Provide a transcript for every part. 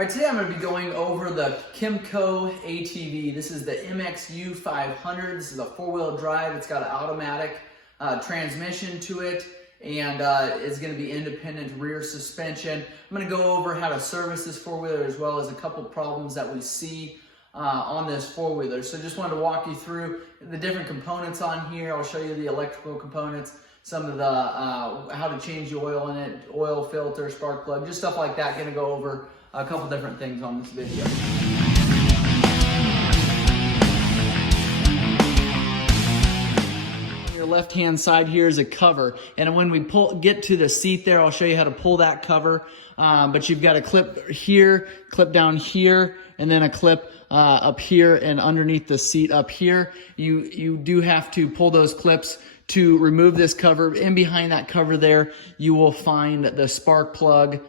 All right, today I'm going to be going over the Kymco ATV. This is the MXU 500. This is a four-wheel drive. It's got an automatic transmission to it, and it's going to be independent rear suspension. I'm going to go over how to service this four-wheeler as well as a couple problems that we see on this four-wheeler. So just wanted to walk you through the different components on here. I'll show you the electrical components, some of the how to change the oil in it, oil filter, spark plug, just stuff like that. Going to go over a couple different things on this video. On your left hand side here is a cover, and when we get to the seat there, I'll show you how to pull that cover. But you've got a clip here, clip down here, and then a clip up here and underneath the seat up here. You do have to pull those clips to remove this cover. In behind that cover there, you will find the spark plug.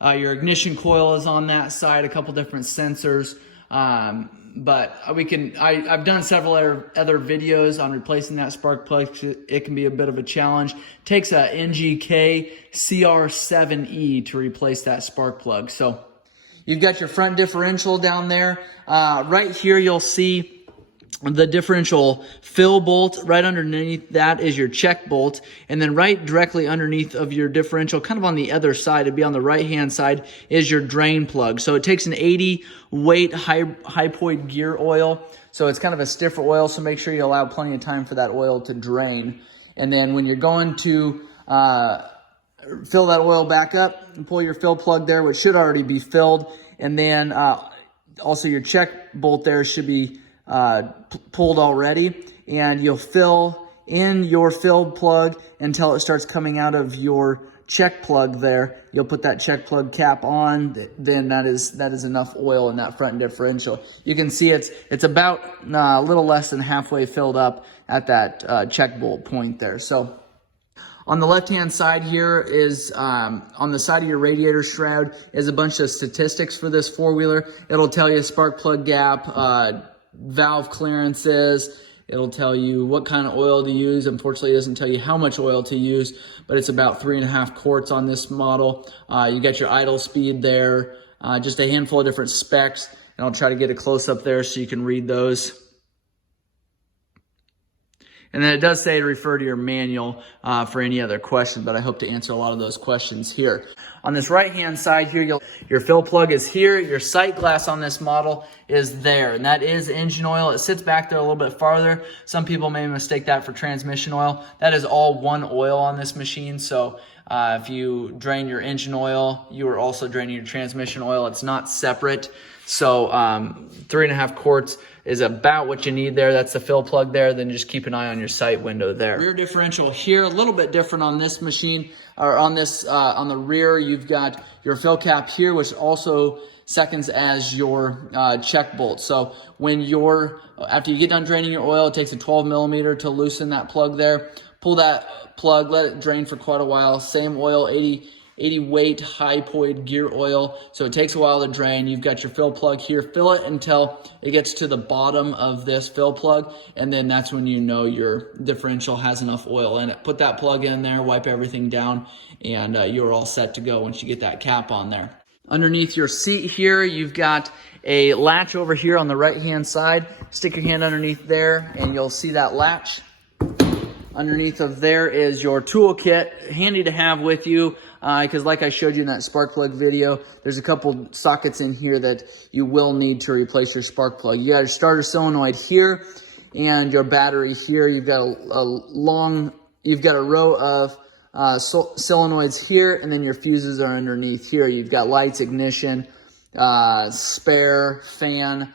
Your ignition coil is on that side, a couple different sensors. But I've done several other videos on replacing that spark plug. It can be a bit of a challenge. It takes a NGK CR7E to replace that spark plug. So you've got your front differential down there. Right here you'll see the differential fill bolt. Right underneath that is your check bolt, and then right directly underneath of your differential, kind of on the other side, it'd be on the right hand side, is your drain plug. So it takes an 80 weight hypoid gear oil, so it's kind of a stiffer oil, so make sure you allow plenty of time for that oil to drain. And then when you're going to fill that oil back up, and pull your fill plug there, which should already be filled, and then also your check bolt there should be pulled already, and you'll fill in your filled plug until it starts coming out of your check plug there. You'll put that check plug cap on, then that is enough oil in that front differential. You can see it's about a little less than halfway filled up at that check bolt point there. So on the left-hand side here is, on the side of your radiator shroud, is a bunch of statistics for this four-wheeler. It'll tell you spark plug gap, valve clearances. It'll tell you what kind of oil to use. Unfortunately, it doesn't tell you how much oil to use, but it's about 3.5 quarts on this model. You got your idle speed there, just a handful of different specs, and I'll try to get a close-up there so you can read those. And then it does say to refer to your manual for any other questions, but I hope to answer a lot of those questions here. On this right-hand side here, your fill plug is here. Your sight glass on this model is there, and that is engine oil. It sits back there a little bit farther. Some people may mistake that for transmission oil. That is all one oil on this machine, so if you drain your engine oil, you are also draining your transmission oil. It's not separate. So 3.5 quarts is about what you need there. That's the fill plug there. Then just keep an eye on your sight window there. Rear differential here, a little bit different on this machine, or on this on the rear. You've got your fill cap here, which also seconds as your check bolt. So when after you get done draining your oil, it takes a 12 millimeter to loosen that plug there. Pull that plug, let it drain for quite a while. Same oil, 80 weight hypoid gear oil, so it takes a while to drain. You've got your fill plug here. Fill it until it gets to the bottom of this fill plug, and then that's when you know your differential has enough oil in it. Put that plug in there, wipe everything down, and you're all set to go once you get that cap on there. Underneath your seat here, you've got a latch over here on the right hand side. Stick your hand underneath there and you'll see that latch. Underneath of there is your toolkit, handy to have with you, because like I showed you in that spark plug video, there's a couple sockets in here that you will need to replace your spark plug. You got a starter solenoid here and your battery here. You've got you've got a row of solenoids here, and then your fuses are underneath here. You've got lights, ignition, spare, fan.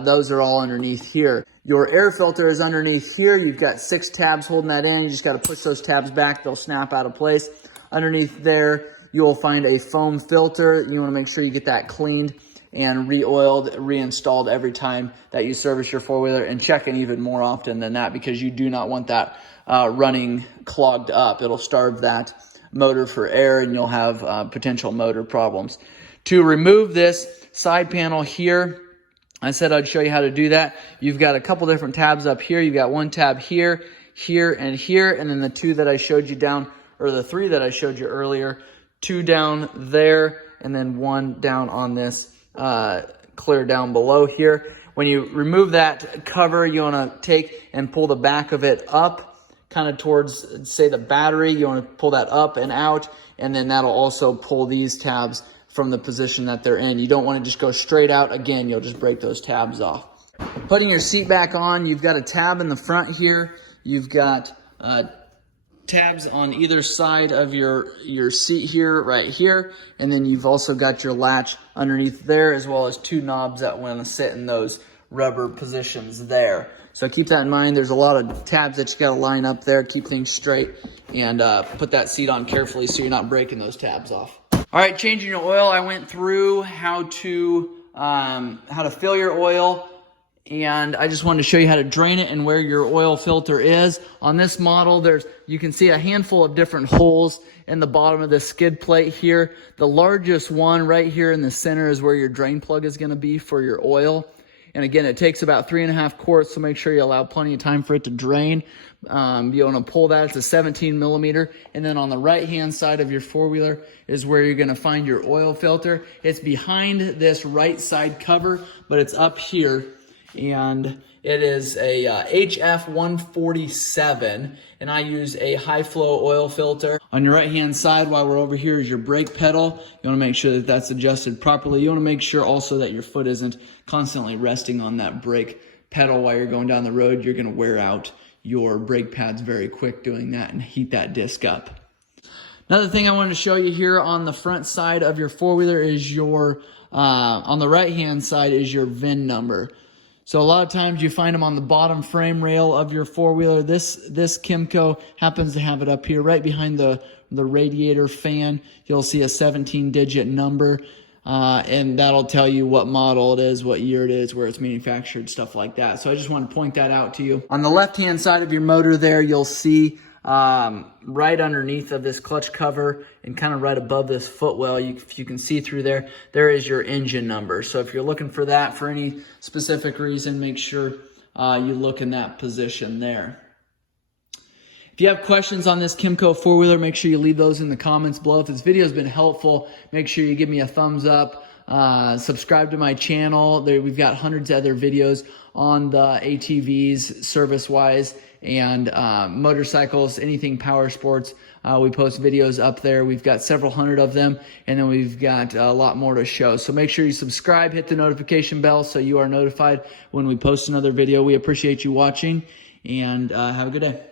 Those are all underneath here. Your air filter is underneath here. You've got 6 tabs holding that in. You just got to push those tabs back. They'll snap out of place. Underneath there, you will find a foam filter. You want to make sure you get that cleaned and re-oiled, reinstalled every time that you service your four-wheeler, and check it even more often than that, because you do not want that running clogged up. It'll starve that motor for air, and you'll have potential motor problems. To remove this side panel here, I said I'd show you how to do that. You've got a couple different tabs up here. You've got one tab here, here, and here, and then the 2 that I showed you down, or the 3 that I showed you earlier, 2 down there, and then one down on this clear down below here. When you remove that cover, you want to take and pull the back of it up, kind of towards, say, the battery. You want to pull that up and out, and then that'll also pull these tabs from the position that they're in. You don't want to just go straight out. Again, you'll just break those tabs off. Putting your seat back on, you've got a tab in the front here. You've got tabs on either side of your seat here, right here, and then you've also got your latch underneath there, as well as two knobs that want to sit in those rubber positions there. So keep that in mind. There's a lot of tabs that you got to line up there, keep things straight, and put that seat on carefully so you're not breaking those tabs off. All right, changing your oil. I went through how to fill your oil, and I just wanted to show you how to drain it and where your oil filter is. On this model, you can see a handful of different holes in the bottom of the skid plate here. The largest one right here in the center is where your drain plug is going to be for your oil. And again, it takes about 3.5 quarts, so make sure you allow plenty of time for it to drain. You want to pull that. It's a 17 millimeter. And then on the right-hand side of your four-wheeler is where you're going to find your oil filter. It's behind this right side cover, but it's up here. And it is a HF 147, and I use a high flow oil filter. On your right hand side, while we're over here, is your brake pedal. You want to make sure that that's adjusted properly. You want to make sure also that your foot isn't constantly resting on that brake pedal while you're going down the road. You're going to wear out your brake pads very quick doing that and heat that disc up. Another thing I wanted to show you here on the front side of your four-wheeler is your, on the right hand side is your VIN number. So a lot of times you find them on the bottom frame rail of your four-wheeler. This Kymco happens to have it up here right behind the radiator fan. You'll see a 17-digit number, and that'll tell you what model it is, what year it is, where it's manufactured, stuff like that. So I just want to point that out to you. On the left-hand side of your motor there, you'll see right underneath of this clutch cover and kind of right above this footwell, if you can see through there, there is your engine number. So if you're looking for that for any specific reason, make sure you look in that position there. If you have questions on this Kymco four-wheeler, make sure you leave those in the comments below. If this video has been helpful, make sure you give me a thumbs up. Subscribe to my channel. We've got hundreds of other videos on the ATVs service-wise and motorcycles, anything power sports. We post videos up there. We've got several hundred of them, and then we've got a lot more to show. So make sure you subscribe, hit the notification bell so you are notified when we post another video. We appreciate you watching, and have a good day.